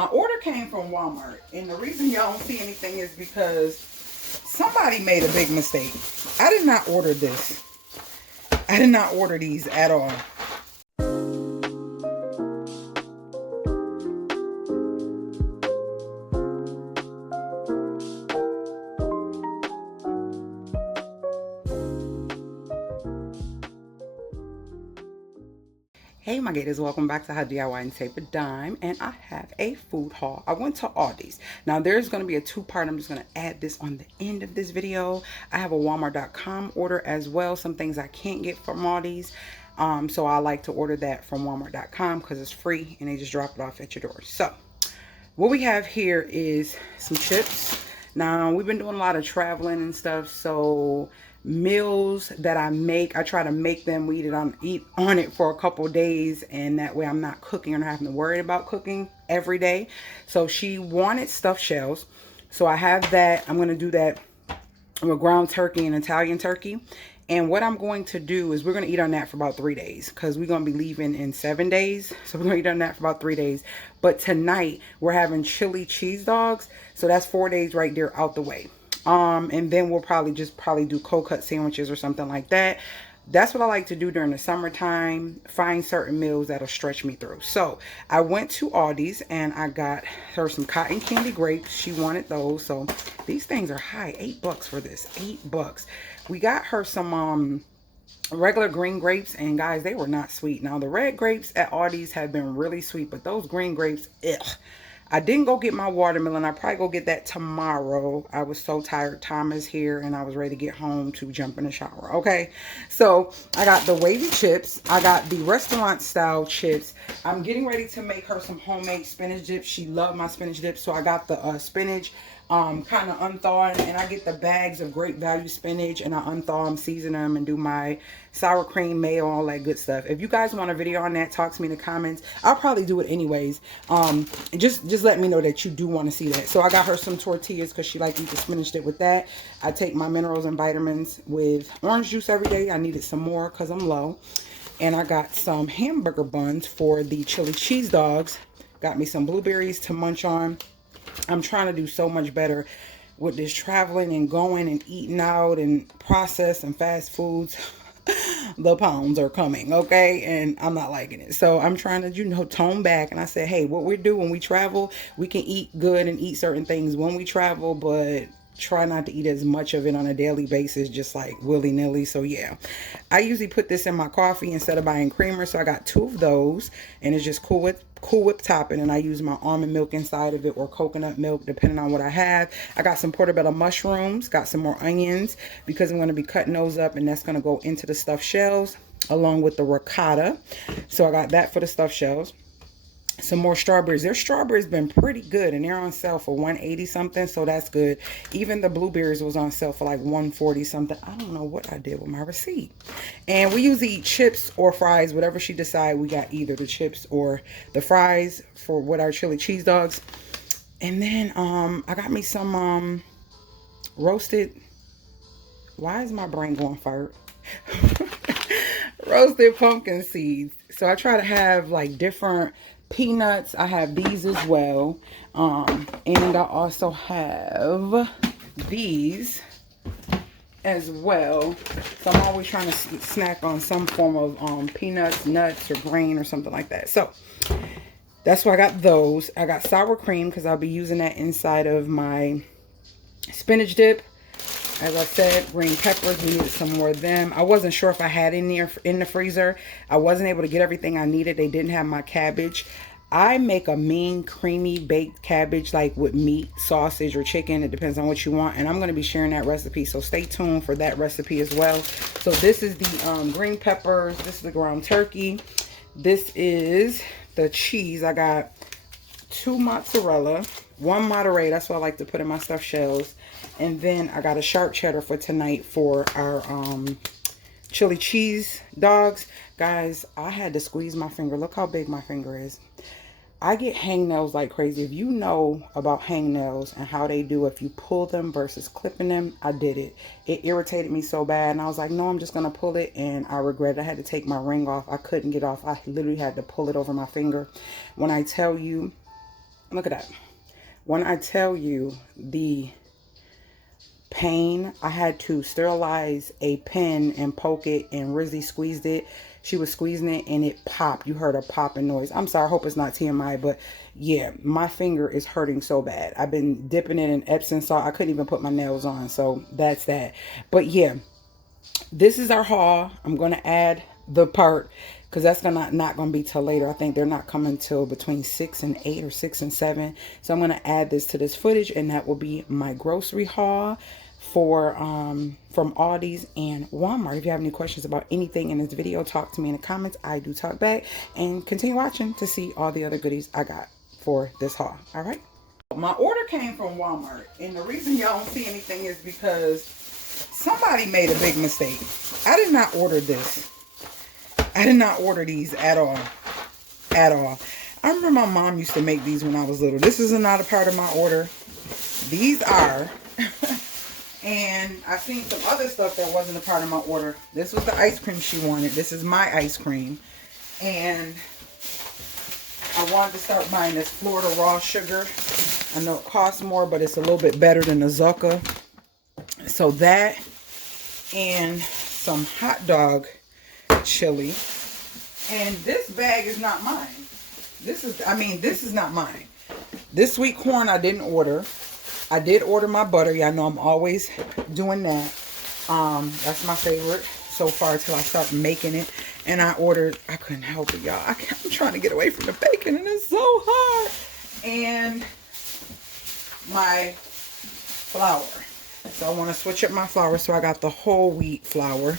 My order came from Walmart, and the reason y'all don't see anything is because somebody made a big mistake. I did not order this. I did not order these at all. Hey my gators, welcome back to How DIY and Save a Dime, and I have a food haul. I went to Aldi's. Now there's going to be a two-part. I'm just going to add this on the end of this video. I have a Walmart.com order as well, some things I can't get from Aldi's. So I like to order that from Walmart.com because it's free and they just drop it off at your door. So what we have here is some chips. Now we've been doing a lot of traveling and stuff, so meals that I make, I try to make them, we eat on it for a couple days, and that way I'm not cooking or not having to worry about cooking every day. So she wanted stuffed shells, so I have that. I'm going to do that with ground turkey and Italian turkey. And what I'm going to do is we're going to eat on that for about 3 days because we're going to be leaving in 7 days. So we're going to eat on that for about 3 days. But tonight we're having chili cheese dogs. So that's 4 days right there out the way. And then we'll probably do cold cut sandwiches or something like that. That's what I like to do during the summertime, find certain meals that'll stretch me through. So I went to Aldi's and I got her some cotton candy grapes. She wanted those. So these things are high, $8 for this, $8. We got her some regular green grapes, and guys, they were not sweet. Now the red grapes at Aldi's have been really sweet, but those green grapes, ugh. I didn't go get my watermelon. I'll probably go get that tomorrow. I was so tired. Tom is here and I was ready to get home to jump in the shower. Okay. So I got the wavy chips. I got the restaurant style chips. I'm getting ready to make her some homemade spinach dip. She loved my spinach dip. So I got the spinach kind of unthawed, and I get the bags of Great Value spinach and I unthaw them, season them, and do my sour cream, mayo, all that good stuff. If you guys want a video on that, talk to me in the comments. I'll probably do it anyways. Just let me know that you do want to see that. So I got her some tortillas because she liked to eat the spinach dip with that. I take my minerals and vitamins with orange juice every day. I needed some more because I'm low. And I got some hamburger buns for the chili cheese dogs. Got me some blueberries to munch on. I'm trying to do so much better with this traveling and going and eating out and processed and fast foods. The pounds are coming, okay? And I'm not liking it. So I'm trying to, tone back. And I said, hey, what we do when we travel, we can eat good and eat certain things when we travel, but try not to eat as much of it on a daily basis, just like willy-nilly. So yeah, I usually put this in my coffee instead of buying creamer. So I got 2 of those, and it's just Cool Whip topping, and I use my almond milk inside of it or coconut milk depending on what I have. I got some portobello mushrooms, got some more onions because I'm going to be cutting those up, and that's going to go into the stuffed shells along with the ricotta. So I got that for the stuffed shells. Some more strawberries. Their strawberries been pretty good, and they're on sale for $180 something, so that's good. Even the blueberries was on sale for like $140 something. I don't know what I did with my receipt. And we usually eat chips or fries, whatever she decide. We got either the chips or the fries for what our chili cheese dogs. And then I got me some roasted, why is my brain going fart? Roasted pumpkin seeds. So I try to have like different peanuts. I have these as well. And I also have these as well. So I'm always trying to snack on some form of peanuts, nuts, or grain or something like that. So that's why I got those. I got sour cream because I'll be using that inside of my spinach dip. As I said, green peppers, we needed some more of them. I wasn't sure if I had any in the freezer. I wasn't able to get everything I needed. They didn't have my cabbage. I make a mean, creamy baked cabbage, like with meat, sausage, or chicken. It depends on what you want. And I'm going to be sharing that recipe, so stay tuned for that recipe as well. So this is the green peppers. This is the ground turkey. This is the cheese. I got 2 mozzarella, 1 Monterey. That's what I like to put in my stuffed shells. And then I got a sharp cheddar for tonight for our chili cheese dogs. Guys, I had to squeeze my finger. Look how big my finger is. I get hangnails like crazy. If you know about hangnails and how they do if you pull them versus clipping them, I did it. It irritated me so bad. And I was like, no, I'm just going to pull it. And I regret it. I had to take my ring off. I couldn't get off. I literally had to pull it over my finger. When I tell you, Look at that. When I tell you the pain, I had to sterilize a pen and poke it, and Rizzy squeezed it. She was squeezing it and it popped. You heard a popping noise. I'm sorry, I hope it's not TMI, but yeah, my finger is hurting so bad. I've been dipping it in Epsom salt. I couldn't even put my nails on, so that's that. But yeah, this is our haul. I'm going to add the part because that's not going to be till later. I think they're not coming till between 6 and 8 or 6 and 7. So I'm going to add this to this footage, and that will be my grocery haul for from Aldi's and Walmart. If you have any questions about anything in this video, talk to me in the comments. I do talk back, and continue watching to see all the other goodies I got for this haul. All right. My order came from Walmart, and the reason y'all don't see anything is because somebody made a big mistake. I did not order this. I did not order these at all. At all. I remember my mom used to make these when I was little. This is not a part of my order. These are. And I seen some other stuff that wasn't a part of my order. This was the ice cream she wanted. This is my ice cream. And I wanted to start buying this Florida raw sugar. I know it costs more, but it's a little bit better than the Zucca. So that and some hot dog chili. And this bag is not mine. This is not mine. This sweet corn I didn't order. I did order my butter. Y'all know I'm always doing that. That's my favorite so far till I start making it. And I couldn't help it, y'all. I'm trying to get away from the bacon and it's so hard. And my flour. So I want to switch up my flour. So I got the whole wheat flour.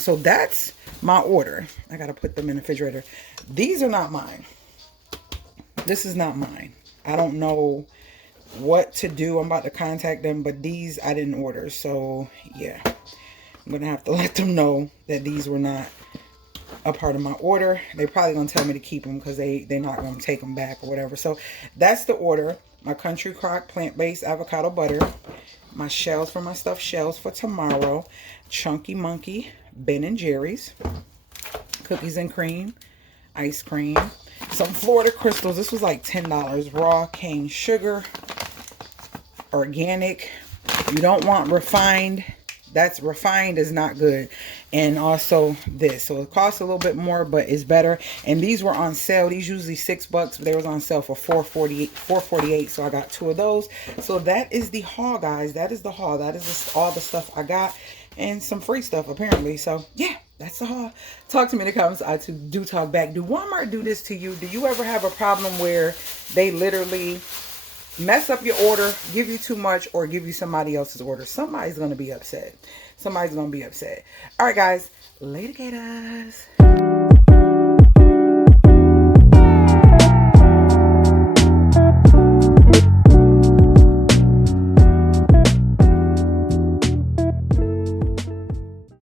So that's my order. I got to put them in the refrigerator. These are not mine. This is not mine. I don't know what to do. I'm about to contact them, but these I didn't order. So yeah, I'm going to have to let them know that these were not a part of my order. They're probably going to tell me to keep them because they're not going to take them back or whatever. So that's the order. My Country Crock plant-based avocado butter. My shells for my stuffed shells for tomorrow. Chunky Monkey Ben & Jerry's. Cookies and cream. Ice cream. Some Florida crystals. This was like $10. Raw cane sugar. Organic. You don't want refined. That's refined is not good. And also this. So it costs a little bit more, but it's better. And these were on sale. These usually $6, but they was on sale for $4.48. So I got 2 of those. So that is the haul, guys. That is the haul. That is all the stuff I got. And some free stuff apparently. So yeah, that's the haul. Talk to me in the comments. I do talk back. Do Walmart do this to you? Do you ever have a problem where they literally mess up your order, give you too much, or give you somebody else's order? Somebody's going to be upset. Somebody's going to be upset. All right, guys. Later, gators.